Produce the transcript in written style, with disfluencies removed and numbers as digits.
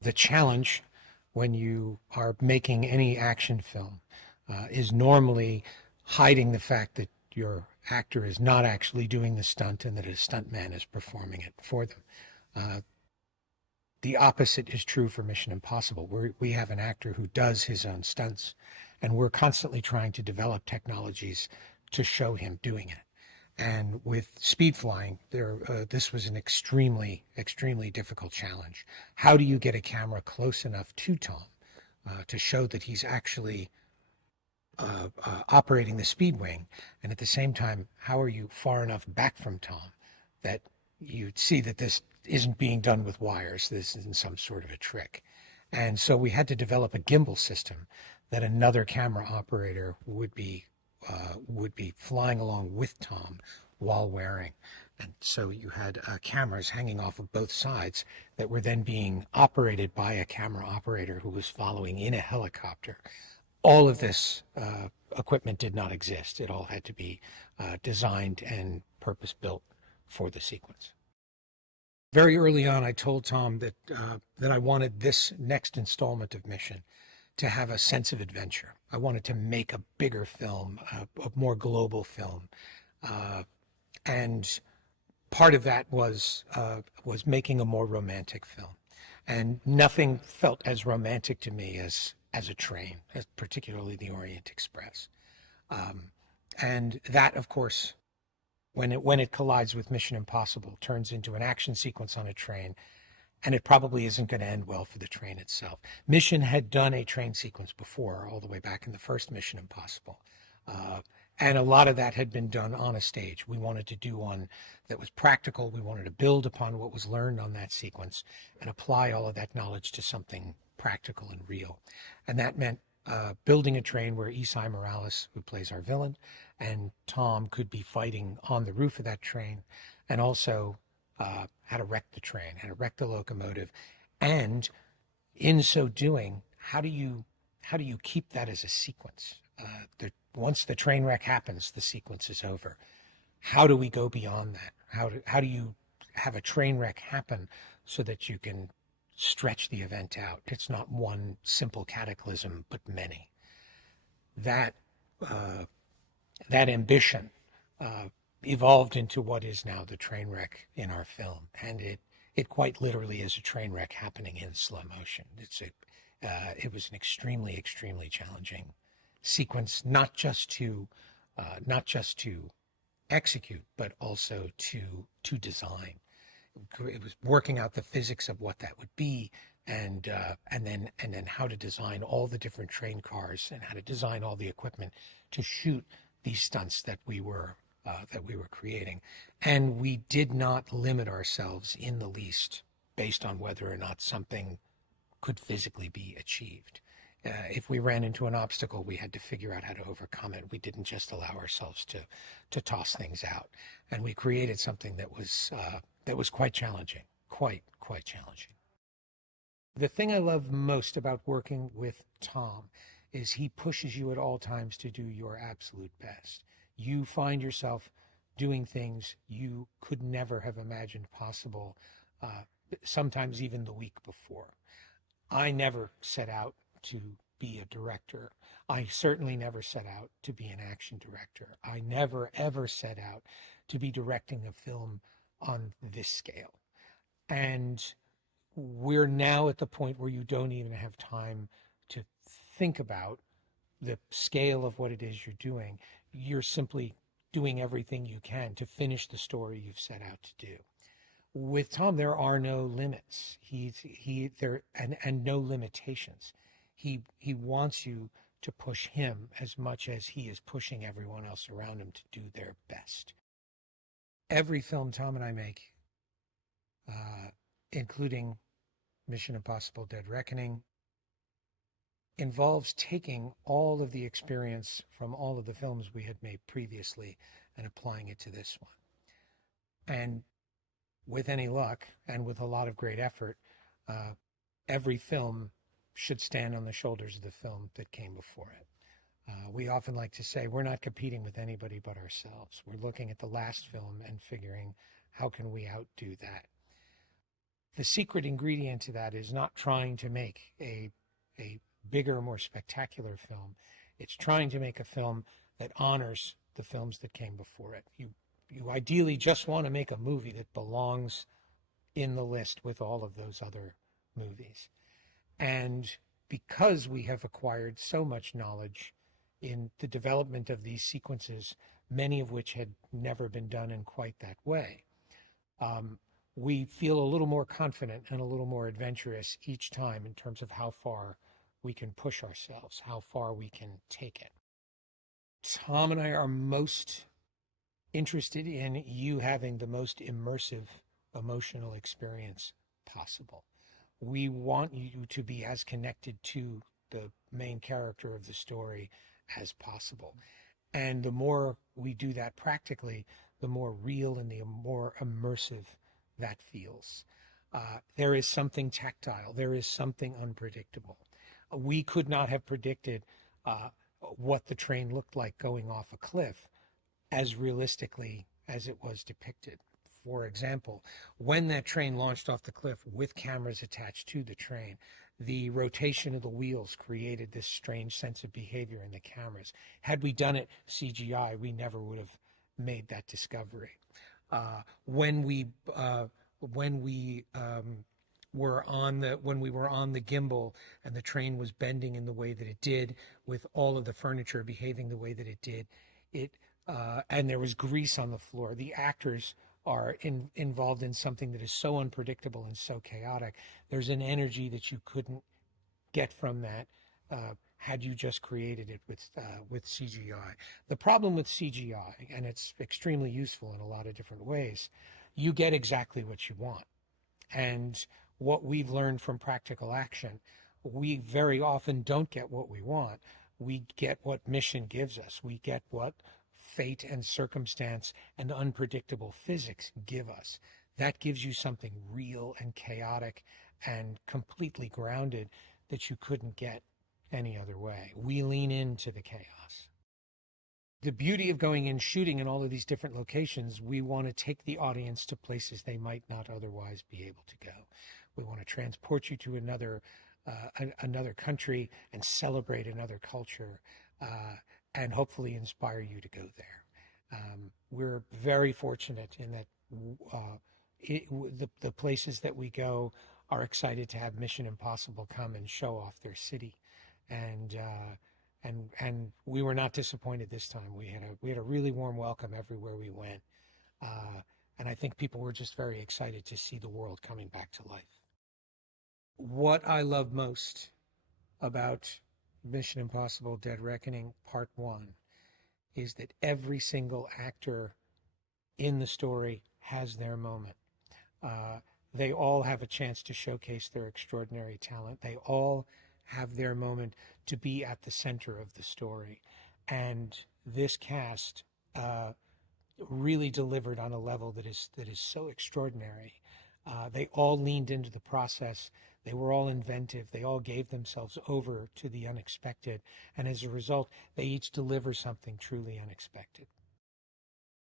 The challenge when you are making any action film is normally hiding the fact that your actor is not actually doing the stunt and that a stuntman is performing it for them. The opposite is true for Mission Impossible. We have an actor who does his own stunts, and we're constantly trying to develop technologies to show him doing it. And with speed flying, this was an extremely, extremely difficult challenge. How do you get a camera close enough to Tom to show that he's actually operating the speed wing? And at the same time, how are you far enough back from Tom that you see that this isn't being done with wires, this isn't some sort of a trick? And so we had to develop a gimbal system that another camera operator would be flying along with Tom while wearing. And so you had cameras hanging off of both sides that were then being operated by a camera operator who was following in a helicopter. All of this equipment did not exist. It all had to be designed and purpose-built for the sequence. Very early on, I told Tom that I wanted this next installment of Mission to have a sense of adventure. I wanted to make a bigger film, a more global film. And part of that was making a more romantic film. And nothing felt as romantic to me as a train, particularly the Orient Express. And that, of course, when it collides with Mission Impossible, turns into an action sequence on a train, and it probably isn't going to end well for the train itself. Mission had done a train sequence before, all the way back in the first Mission Impossible. And a lot of that had been done on a stage. We wanted to do one that was practical. We wanted to build upon what was learned on that sequence and apply all of that knowledge to something practical and real. And that meant building a train where Esai Morales, who plays our villain, and Tom could be fighting on the roof of that train, and also how to wreck the train, how to wreck the locomotive. And in so doing, how do you keep that as a sequence? Once the train wreck happens, the sequence is over. How do we go beyond that? How do you have a train wreck happen so that you can stretch the event out? It's not one simple cataclysm, but many. That ambition evolved into what is now the train wreck in our film, and it quite literally is a train wreck happening in slow motion. It was an extremely, extremely challenging sequence, not just to execute, but also to design. It was working out the physics of what that would be, and then how to design all the different train cars and how to design all the equipment to shoot these stunts that we were creating. And we did not limit ourselves in the least based on whether or not something could physically be achieved. If we ran into an obstacle, we had to figure out how to overcome it. We didn't just allow ourselves to toss things out. And we created something that was quite challenging, quite challenging. The thing I love most about working with Tom is he pushes you at all times to do your absolute best. You find yourself doing things you could never have imagined possible, sometimes even the week before. I never set out to be a director. I certainly never set out to be an action director. I never, ever set out to be directing a film on this scale. And we're now at the point where you don't even have time to think about the scale of what it is you're doing. You're simply doing everything you can to finish the story you've set out to do. With Tom, there are no limits. And no limitations. He wants you to push him as much as he is pushing everyone else around him to do their best. Every film Tom and I make, including Mission Impossible: Dead Reckoning, involves taking all of the experience from all of the films we had made previously and applying it to this one. And with any luck and with a lot of great effort, every film should stand on the shoulders of the film that came before it. We often like to say we're not competing with anybody but ourselves. We're looking at the last film and figuring how can we outdo that. the secret ingredient to that is not trying to make a bigger, more spectacular film. It's trying to make a film that honors the films that came before it. You ideally just want to make a movie that belongs in the list with all of those other movies. And because we have acquired so much knowledge in the development of these sequences, many of which had never been done in quite that way, we feel a little more confident and a little more adventurous each time in terms of how far we can push ourselves, how far we can take it. Tom and I are most interested in you having the most immersive emotional experience possible. We want you to be as connected to the main character of the story as possible. And the more we do that practically, the more real and the more immersive that feels. There is something tactile. There is something unpredictable. We could not have predicted what the train looked like going off a cliff as realistically as it was depicted. For example, when that train launched off the cliff with cameras attached to the train, the rotation of the wheels created this strange sense of behavior in the cameras. Had we done it CGI, we never would have made that discovery. When we were on the gimbal and the train was bending in the way that it did, with all of the furniture behaving the way that it did, and there was grease on the floor. The actors are involved in something that is so unpredictable and so chaotic. There's an energy that you couldn't get from that had you just created it with CGI. The problem with CGI, and it's extremely useful in a lot of different ways, you get exactly what you want. And what we've learned from practical action, we very often don't get what we want. We get what mission gives us. We get what fate and circumstance and unpredictable physics give us. That gives you something real and chaotic and completely grounded that you couldn't get any other way. We lean into the chaos. The beauty of going and shooting in all of these different locations, we want to take the audience to places they might not otherwise be able to go. We want to transport you to another country and celebrate another culture, and hopefully inspire you to go there. We're very fortunate in that the places that we go are excited to have Mission Impossible come and show off their city, and we were not disappointed this time. We had a really warm welcome everywhere we went, and I think people were just very excited to see the world coming back to life. What I love most about Mission Impossible Dead Reckoning Part 1 is that every single actor in the story has their moment. They all have a chance to showcase their extraordinary talent. They all have their moment to be at the center of the story. And this cast really delivered on a level that is so extraordinary. They all leaned into the process. They were all inventive. They all gave themselves over to the unexpected. And as a result, they each deliver something truly unexpected.